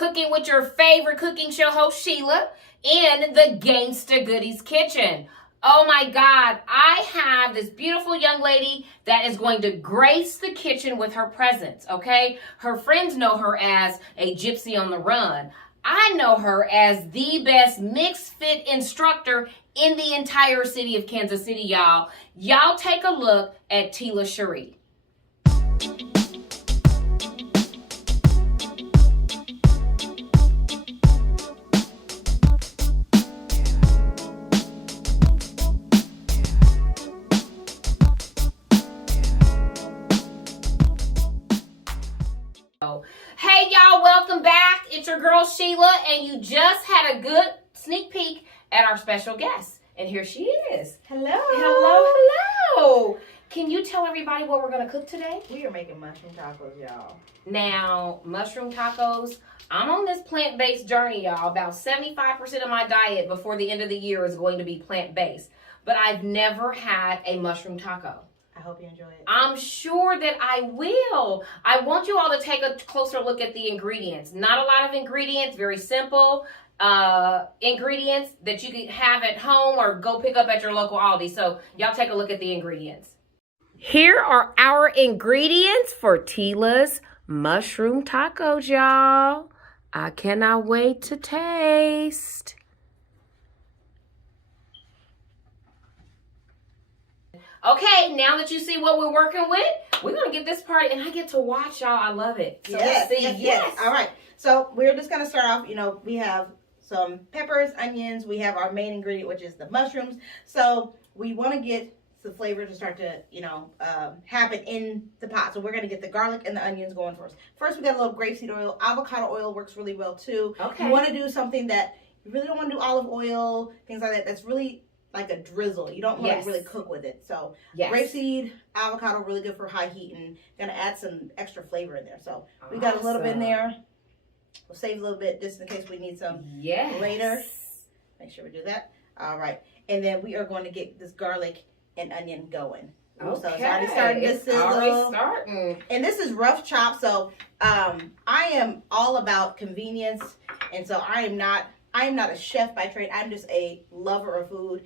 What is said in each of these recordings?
cooking with your favorite cooking show host, Sheila, in the Gangsta Goodies Kitchen. Oh my God, I have this beautiful young lady that is going to grace the kitchen with her presence, okay? Her friends know her as a gypsy on the run. I know her as the best mixed fit instructor in the entire city of Kansas City, y'all. Y'all take a look at Teela Sherrie. Hey y'all, welcome back. It's your girl Sheila, and you just had a good sneak peek at our special guest. And here she is. Hello. Hello. Can you tell everybody what we're going to cook today? We are making mushroom tacos, y'all. Now, mushroom tacos, I'm on this plant-based journey, y'all. About 75% of my diet before the end of the year is going to be plant-based. But I've never had a mushroom taco. I hope you enjoy it. I'm sure that I will. I want you all to take a closer look at the ingredients. Not a lot of ingredients, very simple ingredients that you can have at home or go pick up at your local Aldi. So y'all take a look at the ingredients. Here are our ingredients for Teela's mushroom tacos, y'all. I cannot wait to taste. Okay, now that you see what we're working with, we're going to get this party, and I get to watch y'all. I love it. So let's see. Yes. All right. So we're just going to start off, we have some peppers, onions. We have our main ingredient, which is the mushrooms. So we want to get the flavor to start to, happen in the pot. So we're going to get the garlic and the onions going first. First, we got a little grapeseed oil. Avocado oil works really well, too. Okay. You want to do something that you really don't want to do olive oil, things like that. That's really like a drizzle. You don't want to really cook with it. So grapeseed, avocado, really good for high heat, and gonna add some extra flavor in there. So we got a little bit in there. We'll save a little bit just in case we need some later. Make sure we do that. All right. And then we are going to get this garlic and onion going. Okay. So it's already starting to sizzle. And this is rough chop. So I am all about convenience. And so I am not a chef by trade. I'm just a lover of food,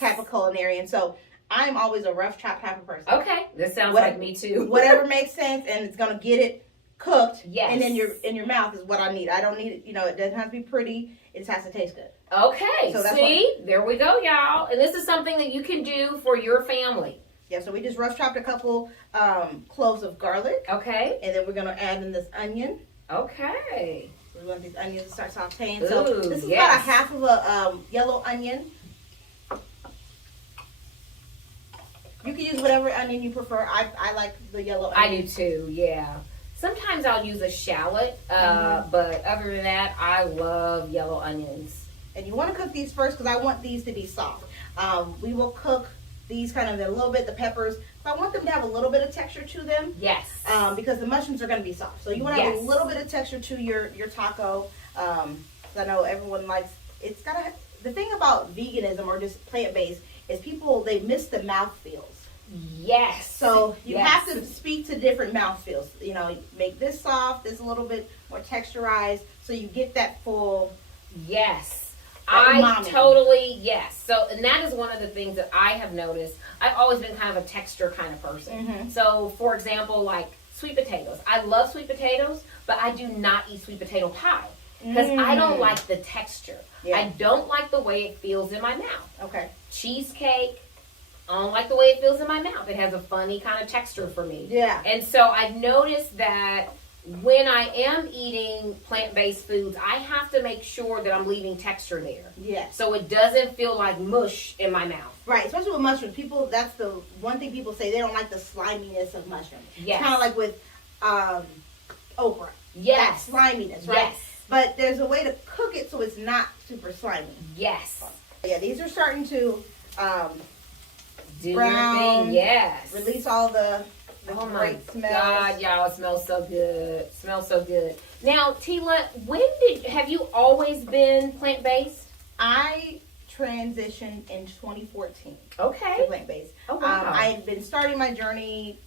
type of culinarian. So I'm always a rough chop type of person. Okay, this sounds like me too. Whatever makes sense, and it's gonna get it cooked. Yes. And then in your mouth is what I need. I don't need it. It doesn't have to be pretty. It just has to taste good. Okay. So there we go, y'all. And this is something that you can do for your family. Yeah. So we just rough chopped a couple cloves of garlic. Okay. And then we're gonna add in this onion. Okay. We want these onions to start sauteing. Ooh, so this is about a half of a yellow onion. You can use whatever onion you prefer. I like the yellow onion. I do too, yeah. Sometimes I'll use a shallot, but other than that, I love yellow onions. And you want to cook these first because I want these to be soft. We will cook these kind of in a little bit, the peppers. So I want them to have a little bit of texture to them. Yes. Because the mushrooms are going to be soft. So you want to have a little bit of texture to your taco. I know everyone likes, it's got to, the thing about veganism or just plant-based is people, they miss the mouthfeels. Yes. So you have to speak to different mouthfeels. Make this soft, this a little bit more texturized, so you get that full. Yes. Umami. So, and that is one of the things that I have noticed. I've always been kind of a texture kind of person. Mm-hmm. So, for example, like sweet potatoes. I love sweet potatoes, but I do not eat sweet potato pie because I don't like the texture. Yeah. I don't like the way it feels in my mouth. Okay. Cheesecake, I don't like the way it feels in my mouth. It has a funny kind of texture for me. Yeah. And so I've noticed that when I am eating plant-based foods, I have to make sure that I'm leaving texture there. Yes. So it doesn't feel like mush in my mouth. Right, especially with mushrooms. That's the one thing people say, they don't like the sliminess of mushrooms. Yes. Kind of like with okra. Yes. That sliminess, right? Yes. But there's a way to cook it so it's not super slimy. Yes. Yeah, these are starting to do brown. Your thing. Yes. Release all the oh my God, y'all, it smells so good. It smells so good. Now, Teela, have you always been plant-based? I transitioned in 2014. Okay. To plant-based. Oh, wow. I had been starting my journey.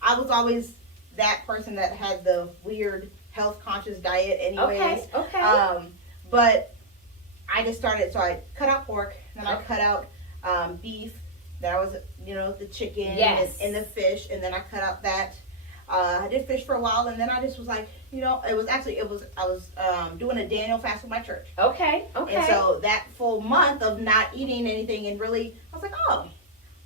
I was always that person that had the weird health conscious diet anyways. Okay. But I just started, so I cut out pork, then I cut out beef, then I was, the chicken and the fish, and then I cut out that. I did fish for a while, and then I just was like, I was doing a Daniel fast with my church. Okay. And so that full month of not eating anything, and really, I was like, oh,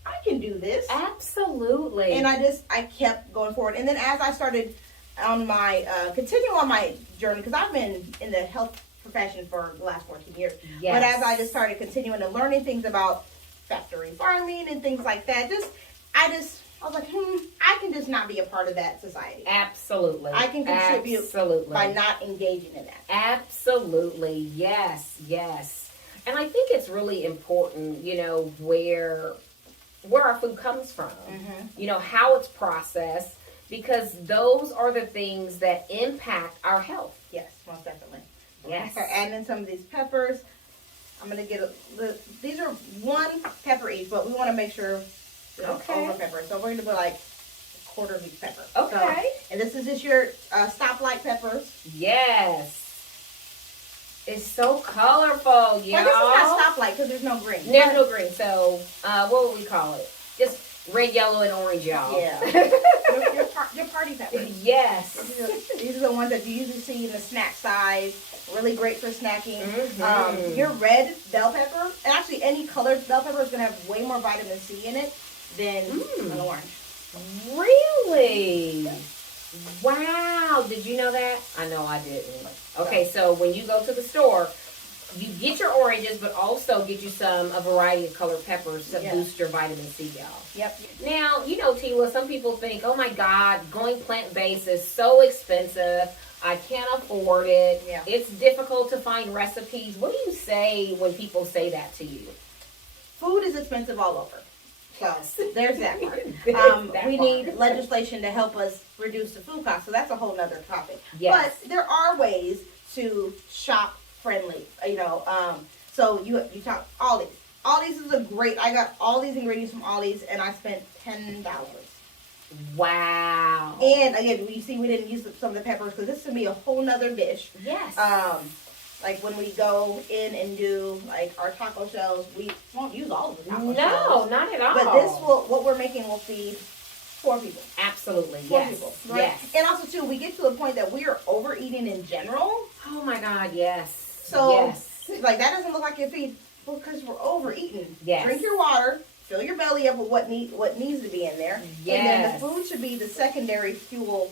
I can do this. Absolutely. And I kept going forward. And then as I started on my, continue on my journey, because I've been in the health profession for the last 14 years. Yes. But as I just started continuing and learning things about factory farming and things like that, I was like, I can just not be a part of that society. Absolutely. I can contribute by not engaging in that. Absolutely. Yes. And I think it's really important, where our food comes from, how it's processed, because those are the things that impact our health. Yes, most definitely. Yes. Start adding in some of these peppers. I'm going to get these are 1 pepper each, but we want to make sure over pepper. So we're going to put like a quarter of each pepper. Okay. So, and this is just your stoplight peppers. Yes. It's so colorful, y'all. Well, this is not stoplight because there's no green. There's no green. So what would we call it? Just red, yellow, and orange, y'all. Yeah. your party peppers. Yes. These are the ones that you usually see in the snack size. Really great for snacking. Mm-hmm. Your red bell pepper, and actually any colored bell pepper, is going to have way more vitamin C in it than an orange. Really? Wow. Did you know that? I know I didn't. Okay, so when you go to the store, you get your oranges, but also get you a variety of colored peppers to boost your vitamin C, y'all. Yep. Now, Teela, some people think, oh my God, going plant-based is so expensive. I can't afford it. Yeah. It's difficult to find recipes. What do you say when people say that to you? Food is expensive all over. So there's that part. We need legislation to help us reduce the food cost. So that's a whole nother topic. Yes. But there are ways to shop friendly. So you talk Aldi's. Aldi's is I got all these ingredients from Aldi's, and I spent $10. Wow. And again, you see we didn't use some of the peppers because this is be a whole nother dish. Yes. Like when we go in and do like our taco shells, we won't use all of the taco shells. No, not at all. But what we're making will feed 4 people. Absolutely. Four people. Right? Yes. And also too, we get to a point that we are overeating in general. Oh my God, yes. So like that doesn't look like it feeds because we're overeating. Yes. Drink your water. Fill your belly up with what needs to be in there. Yes. And then the food should be the secondary fuel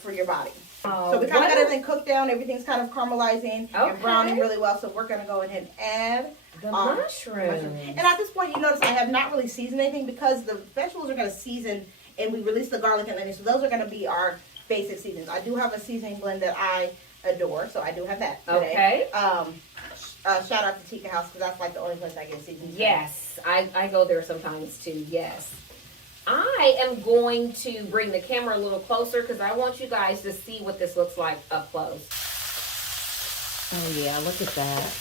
for your body. Oh, so we kind of got everything cooked down. Everything's kind of caramelizing and browning really well. So we're going to go ahead and add the mushrooms. And at this point, you notice I have not really seasoned anything because the vegetables are going to season and we release the garlic and onion. So those are going to be our basic seasonings. I do have a seasoning blend that I adore. So I do have that today. Okay. Shout out to Tika House because that's like the only place I get seasonings. Yes, I go there sometimes too. Yes. I am going to bring the camera a little closer because I want you guys to see what this looks like up close. Oh yeah, look at that.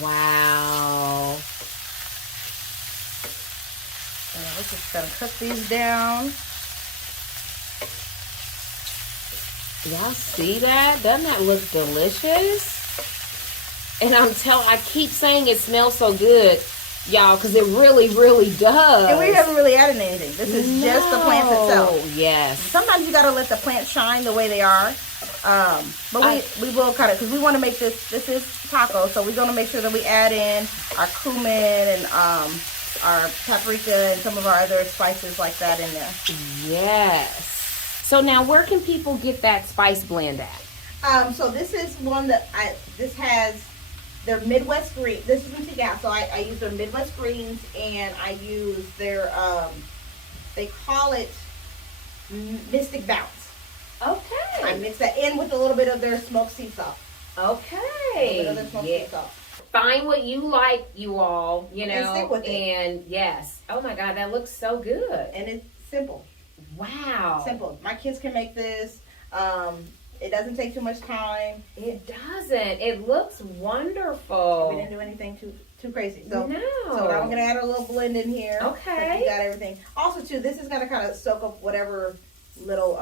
Wow. And we're just going to cook these down. Y'all see that? Doesn't that look delicious? And I keep saying it smells so good, y'all, because it really, really does. And we haven't really added anything. This is just the plants itself. Yes. Sometimes you got to let the plants shine the way they are. But we will kind of, because we want to make this is taco, so we're going to make sure that we add in our cumin and our paprika and some of our other spices like that in there. Yes. So now where can people get that spice blend at? So this is one that this has their Midwest green. This is in Tika. So I use their Midwest greens and I use their, they call it Mystic Bounce. Okay. I mix that in with a little bit of their smoked sea salt. Okay. A little bit of their smoked sea salt. Find what you like, you all, And stick with it. And yes. Oh my God, that looks so good. And it's simple. Wow. Simple. My kids can make this. It doesn't take too much time. It doesn't. It looks wonderful. We didn't do anything too crazy. So, no. So now I'm going to add a little blend in here. Okay. So you got everything. Also, too, this is going to kind of soak up whatever little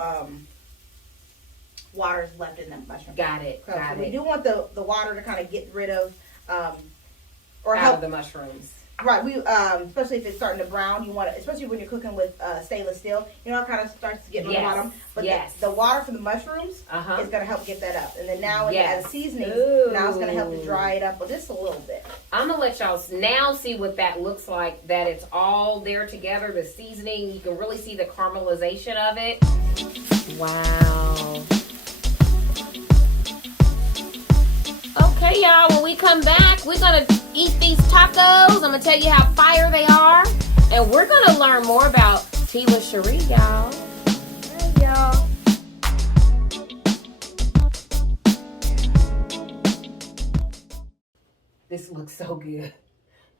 water's left in that mushroom. Got it. So we do want the water to kind of get rid of or out help of the mushrooms. Right, we especially if it's starting to brown, you want to, especially when you're cooking with stainless steel, you know, it kind of starts to get on the bottom. But the water from the mushrooms is going to help get that up. And then now as a seasoning, now it's going to help to dry it up just a little bit. I'm going to let y'all now see what that looks like, that it's all there together, the seasoning. You can really see the caramelization of it. Wow. Okay, y'all, when we come back, we're going to eat these tacos. I'm going to tell you how fire they are. And we're going to learn more about Teela Sherrie, y'all. Hey, y'all. This looks so good.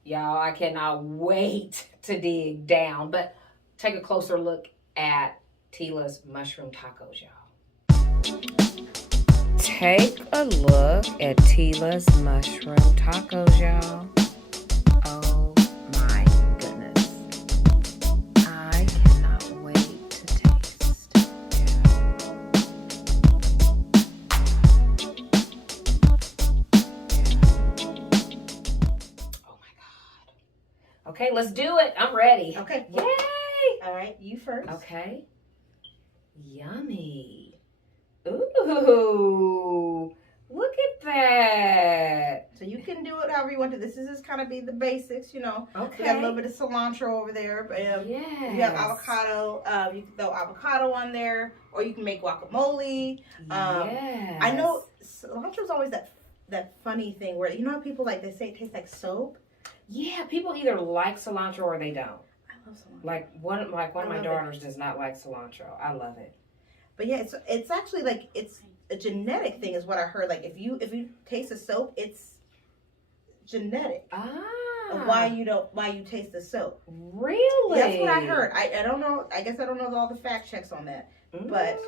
Y'all, I cannot wait to dig down. But take a closer look at Teela's mushroom tacos, y'all. Take a look at Teela's mushroom tacos, y'all. Oh my goodness. I cannot wait to taste. Oh my God. Okay, let's do it. I'm ready. Okay. Yay! All right, you first. Okay. Yummy. Ooh, look at that. So you can do it however you want to. This is just kind of be the basics, you know. Okay. We got a little bit of cilantro over there. But, you have avocado. You can throw avocado on there. Or you can make guacamole. Yes. I know cilantro is always that funny thing where, you know how people they say it tastes like soap? Yeah, people either like cilantro or they don't. I love cilantro. Like one of my daughters does not like cilantro. I love it. But yeah, it's actually it's a genetic thing is what I heard. Like if you taste a soap, it's genetic. Of why you taste the soap. Really? That's what I heard. I don't know. I guess I don't know all the fact checks on that. But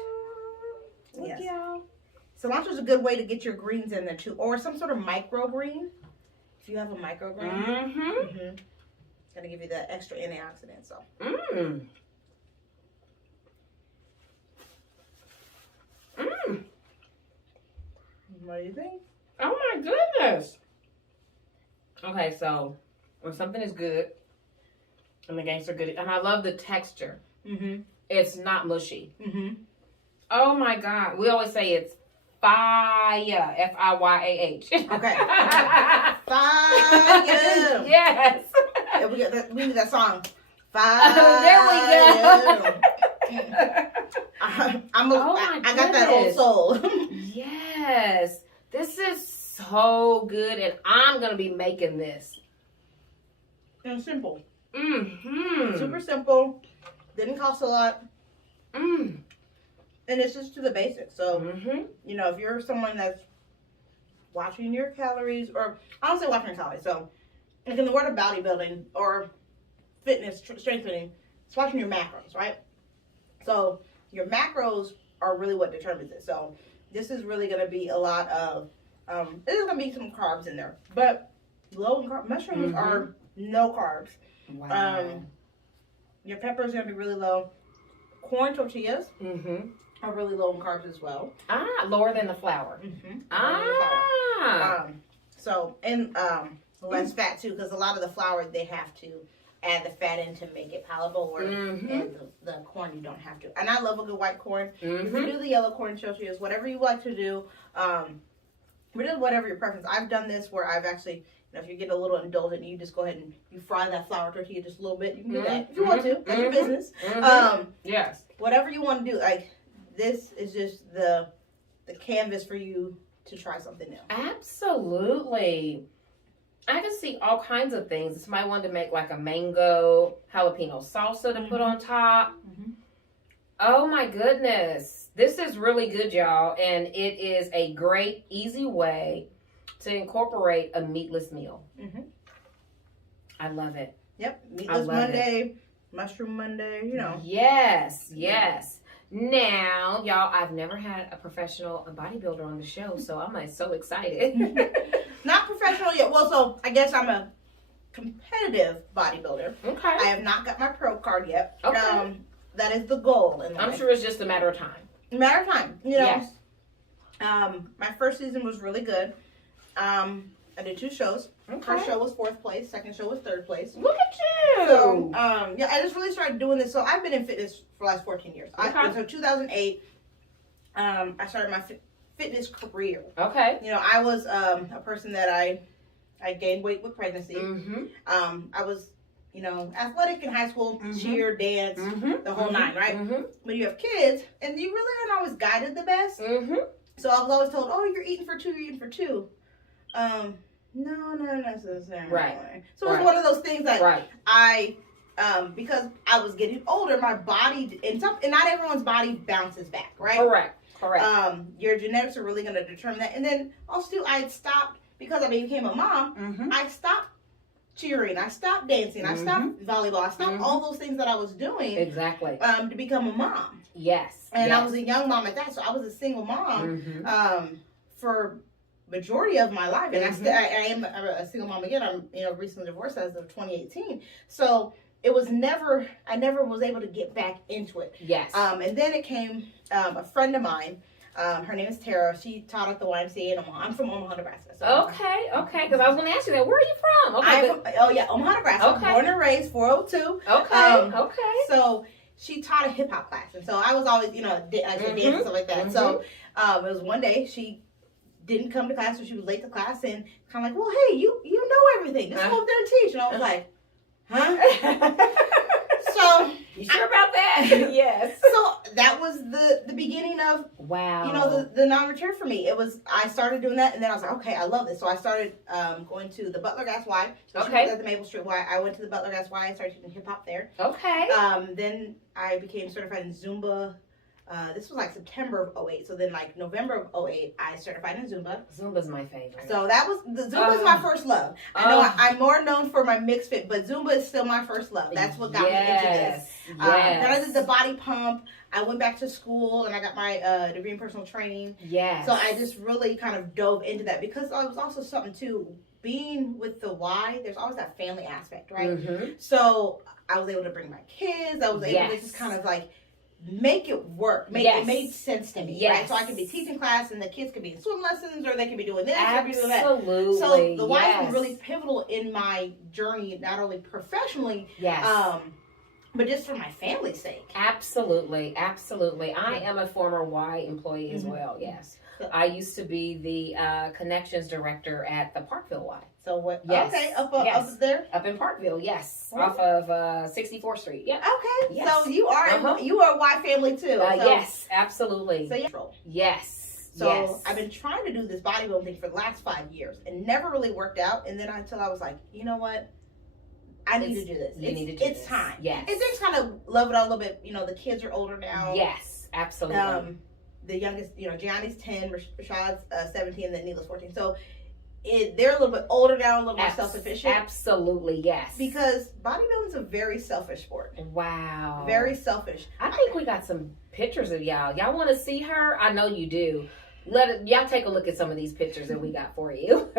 yes. Cilantro is a good way to get your greens in there too, or some sort of microgreen. If you have a microgreen, gonna give you that extra antioxidant. So. What do you think? Oh my goodness. Okay, so when something is good, and the Gangsta Goodies, and I love the texture. It's not mushy. Oh my God. We always say it's fire. F-I-Y-A-H. Okay. Fire. Yes. We need that song. Fire. There we go. I got that old soul. Yes. This is so good, and I'm going to be making this. And simple. Super simple. Didn't cost a lot. And it's just to the basics. So, you know, if you're someone that's watching your calories, or I don't say watching your calories, so like in the word of bodybuilding or fitness, strengthening, it's watching your macros, right? So your macros are really what determines it. So this is really going to be a lot of, there's going to be some carbs in there, but low in carb. Mushrooms are no carbs. Wow. Your pepper is going to be really low. Corn tortillas are really low in carbs as well. Lower than the flour. So, and less fat too, because a lot of the flour, they have to add the fat in to make it palatable, or and the corn you don't have to. And I love a good white corn. You can do the yellow corn tortillas, whatever you like to do. Really, whatever your preference. I've done this where I've actually, you know, if you get a little indulgent, you just go ahead and you fry that flour tortilla just a little bit. You can do that if you want to. That's your business. Yes. Whatever you want to do. Like, this is just the canvas for you to try something new. Absolutely. I can see all kinds of things. Somebody wanted to make like a mango jalapeno salsa to put on top. Oh my goodness. This is really good, y'all. And it is a great, easy way to incorporate a meatless meal. I love it. Yep. Meatless Monday, Mushroom Monday, you know. Yes, yes. Now, y'all, I've never had a professional bodybuilder on the show, so I'm so excited. Not professional yet. Well, so I guess I'm a competitive bodybuilder. Okay. I have not got my pro card yet. Okay. that is the goal in life. I'm sure it's just a matter of time. A matter of time, you know. Yes. My first season was really good. I did 2 shows. Okay. First show was 4th place. Second show was 3rd place. Look at you. So, yeah, I just really started doing this. So I've been in fitness for the last 14 years. Okay. So 2008, I started my fitness career. Okay. You know, I was a person that I gained weight with pregnancy. Mm-hmm. I was, you know, athletic in high school, cheer, dance, the whole 9, right? Mm-hmm. But you have kids, and you really aren't always guided the best. Mm-hmm. So I was always told, "Oh, you're eating for 2. You're eating for 2." No, not necessarily. Right. So it was one of those things that Right. I, because I was getting older, my body and not everyone's body bounces back, right? Correct. Your genetics are really going to determine that. And then also, I had stopped because I became a mom. Mm-hmm. I stopped cheering. I stopped dancing. I stopped volleyball. I stopped all those things that I was doing. Exactly. To become a mom. Yes. And yes. I was a young mom at that, so I was a single mom for majority of my life, and I am a single mom again. I'm recently divorced as of 2018, so it was I never was able to get back into it. Yes. And then it came a friend of mine. Her name is Tara. She taught at the YMCA in Omaha. I'm from Omaha, Nebraska. So Okay. Because I was going to ask you that. Where are you from? Okay. Omaha, Nebraska. Okay. Born and raised, 402. Okay. So she taught a hip hop class, and so I was always, I did dance and stuff like that. So it was one day she didn't come to class, so she was late to class, and kind of like, well, hey, you know everything. Just go up there and teach. And I was like, huh? So you sure about that? Yes. So that was the beginning of the non-return for me. I started doing that, and then I was like, okay, I love this. So I started going to the Butler Gas Y. So she was at the Maple Street Y. I went to the Butler Gas Y. I started teaching hip hop there. Okay. Then I became certified in Zumba. This was like September of 2008. So then like November of 2008, I certified in Zumba. Zumba's my favorite. So Zumba's my first love. I know I'm more known for my mixed fit, but Zumba is still my first love. That's what got me into this. Then I did the body pump. I went back to school and I got my degree in personal training. Yes. So I just really kind of dove into that because it was also something too. Being with the Y, there's always that family aspect, right? Mm-hmm. So I was able to bring my kids. I was able to just kind of like make it work. It made sense to me, right? So I could be teaching class and the kids could be in swim lessons or they could be doing this. Absolutely. So the Y has been really pivotal in my journey, not only professionally, but just for my family's sake. Absolutely. I am a former Y employee as well, yes. I used to be the connections director at the Parkville Y. So what? Yes. Okay, up there? Up in Parkville, yes. Off of 64th Street, yeah. Okay, yes. So you are a Y family too. Yes, absolutely. So yes. So I've been trying to do this bodybuilding thing for the last 5 years and never really worked out. And then until I was like, you know what? I need to do this. It's time. Yes. And just kind of love it a little bit. The kids are older now. Yes, absolutely. The youngest, Gianni's 10, Rashad's 17, and then Neela's 14. So they're a little bit older now, a little more self-sufficient. Absolutely, yes. Because bodybuilding is a very selfish sport. Wow. Very selfish. I think we got some pictures of y'all. Y'all want to see her? I know you do. Y'all take a look at some of these pictures that we got for you.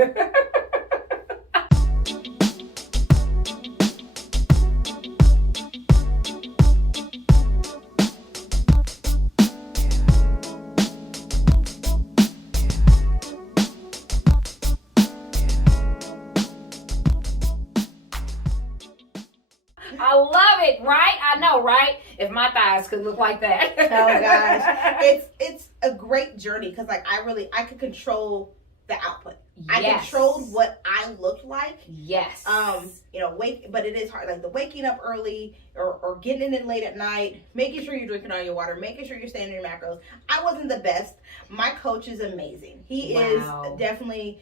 I love it, right? I know, right? If my thighs could look like that. Oh gosh, it's a great journey because I could control the output. Yes. I controlled what I looked like. Yes. But it is hard. Like the waking up early or getting in late at night, making sure you're drinking all your water, making sure you're staying in your macros. I wasn't the best. My coach is amazing. He is definitely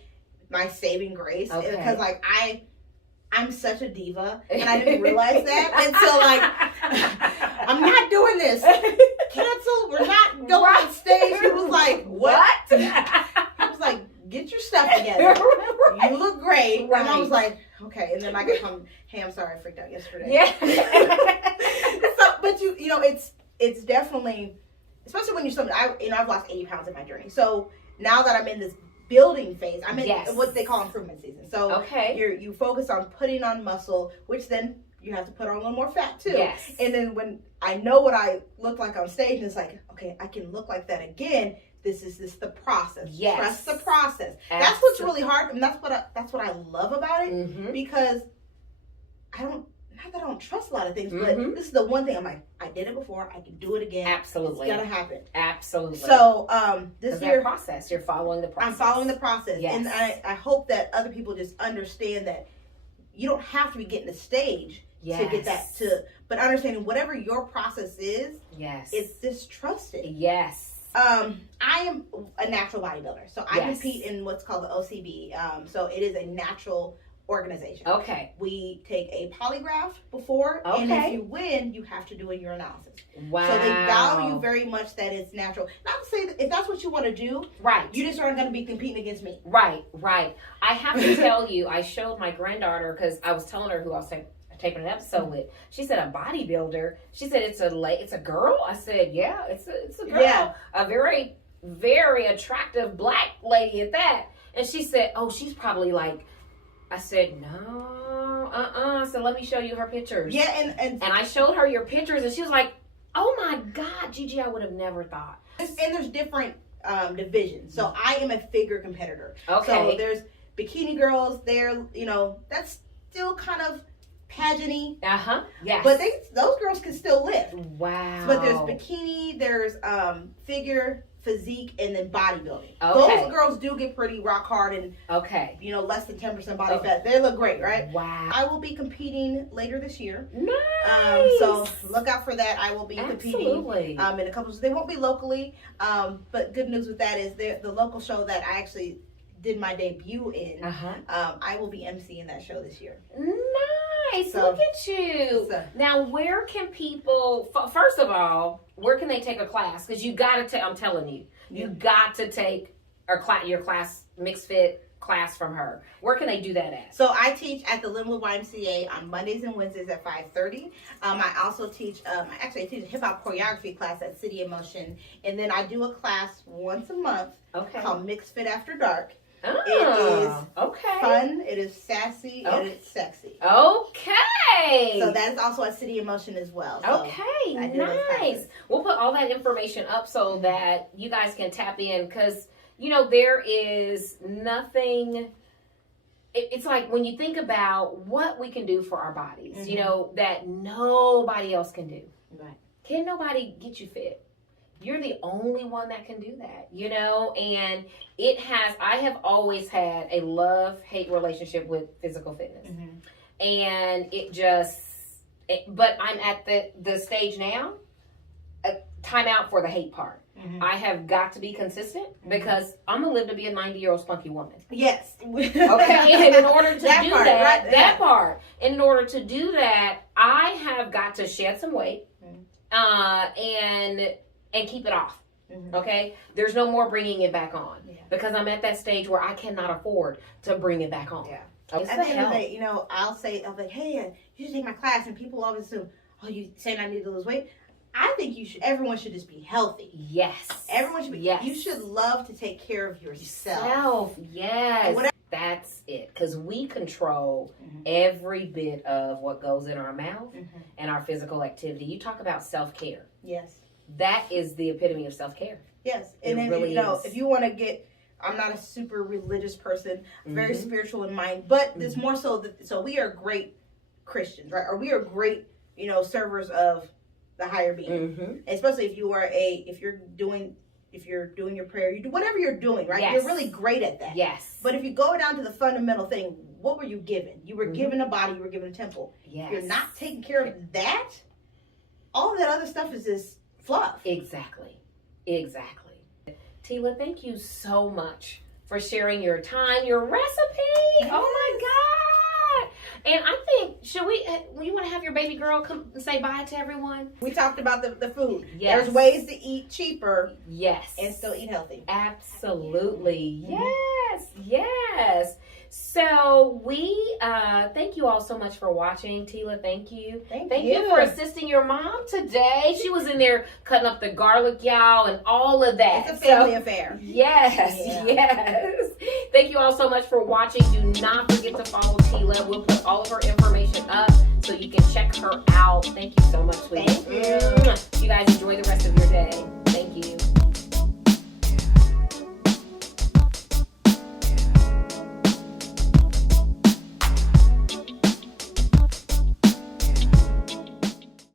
my saving grace because I'm such a diva, and I didn't realize that until I'm not doing this. Cancel. We're not going on stage. He was like, what? He was like, get your stuff together. You look great. Right. And I was like, okay. And then I get home. Hey, I'm sorry, I freaked out yesterday. Yeah. But it's definitely, especially when you're something. I've lost 80 pounds in my journey. So now that I'm in this building phase, I'm in what they call improvement season. So you focus on putting on muscle, which then you have to put on a little more fat too. Yes. And then when I know what I look like on stage, and it's like, okay, I can look like that again. This is the process. Yes. Trust the process. Absolutely. That's what's really hard, and that's what I love about it, because not that I don't trust a lot of things, but this is the one thing I'm like, I did it before, I can do it again. Absolutely. It's gonna happen. Absolutely. So this year, that process, you're following the process. I'm following the process. Yes. And I hope that other people just understand that you don't have to be getting the stage to get that but understanding whatever your process is, it's just trust it. Yes. I am a natural bodybuilder, so I compete in what's called the OCB. So it is a natural organization. Okay. We take a polygraph before, and if you win, you have to do a urinalysis. Wow. So they value very much that it's natural. Not to say that if that's what you want to do, right, you just aren't going to be competing against me. Right. I have to tell you, I showed my granddaughter, because I was telling her who I was taping an episode with. She said, a bodybuilder. She said, it's a girl. I said, yeah, it's a girl. Yeah. A very, very attractive black lady at that. And she said, oh, she's probably like, I said, no, So let me show you her pictures. Yeah, and I showed her your pictures, and she was like, oh my God, Gigi, I would have never thought. And there's different divisions. So I am a figure competitor. Okay. So there's bikini girls. They're, that's still kind of pageant-y. Yes. But those girls can still lift. Wow. But there's bikini, there's figure, physique, and then bodybuilding. Okay. Those girls do get pretty rock hard and less than 10% body fat. They look great, right? Wow. I will be competing later this year. Nice. So look out for that. I will be competing in a couple. They won't be locally, but good news with that is the local show that I actually did my debut in. I will be emceeing that show this year. Nice. So, look at you. Now, where can people, first of all, where can they take a class? Because you got to take, I'm telling you, you got to take your class, mixed fit class from her. Where can they do that at? So I teach at the Linwood YMCA on Mondays and Wednesdays at 5:30. I also teach, I teach a hip hop choreography class at City in Motion. And then I do a class once a month called Mixed Fit After Dark. Oh, it is fun, it is sassy, and it's sexy. Okay. So that is also at City in Motion as well. So okay, nice. We'll put all that information up so that you guys can tap in, because, there is nothing, it's like when you think about what we can do for our bodies, that nobody else can do. Right. Can nobody get you fit? You're the only one that can do that, and I have always had a love-hate relationship with physical fitness. And but I'm at the stage now, time out for the hate part. I have got to be consistent because I'm going to live to be a 90-year-old spunky woman. Yes. Okay, and in order to do that part, in order to do that, I have got to shed some weight, and keep it off. Okay, there's no more bringing it back on because I'm at that stage where I cannot afford to bring it back on. At the end of the day, I'll like, hey, you should take my class, and people always assume, oh, you saying I need to lose weight? I think everyone should just be healthy. Yes. Everyone should be. Yes. You should love to take care of yourself. Yes. That's it. Because we control every bit of what goes in our mouth and our physical activity. You talk about self-care. Yes. That is the epitome of self-care. Yes. And then, really if you want to get, I'm not a super religious person, very spiritual in mind, but it's more so so we are great Christians, right? Or we are great, servers of the higher being. Especially if you're doing your prayer, you do whatever you're doing, right? Yes. You're really great at that. Yes. But if you go down to the fundamental thing, what were you given? You were given a body, you were given a temple. Yes. You're not taking care of that, all of that other stuff is just fluff. Exactly. Teela, thank you so much for sharing your time, your recipe. Yes. Oh my God. And I think, you want to have your baby girl come and say bye to everyone? We talked about the food. Yes. There's ways to eat cheaper. Yes. And still eat healthy. Absolutely. Yes. So we thank you all so much for watching. Teela, thank you. Thank you for assisting your mom today. She was in there cutting up the garlic, y'all, and all of that. It's a family affair. Yes. Thank you all so much for watching. Do not forget to follow Teela. We'll put all of her information up so you can check her out. Thank you so much, sweetie. Thank you.